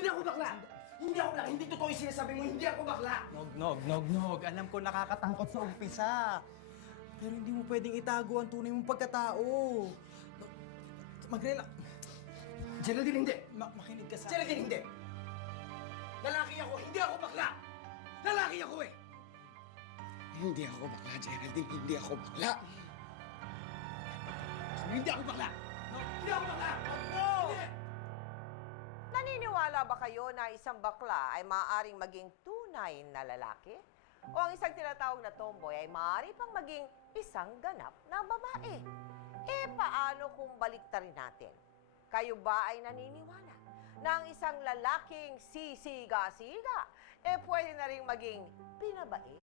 Hindi ako bakla! Hindi ako bakla! Hindi totoo yung sinasabi mo, hindi ako bakla! Nog. Alam ko nakakatakot sa umpisa. Pero hindi mo pwedeng itago ang tunay mong pagkatao. Magrela... Geraldine, hindi! Makinig ka sa... Geraldine, hindi! Lalaki ako, hindi ako bakla! Lalaki ako eh! Hindi ako bakla, Geraldine. Hindi ako bakla! Hindi ako bakla! Hindi ako bakla! No! Hindi! Naniniwala ba kayo na isang bakla ay maaaring maging tunay na lalaki? O ang isang tinatawag na tomboy ay maaari pang maging isang ganap na babae? Eh, paano kung baliktarin natin? Kayo ba ay naniniwala na ang isang lalaking sisiga-siga, eh pwede na rin maging pinabae?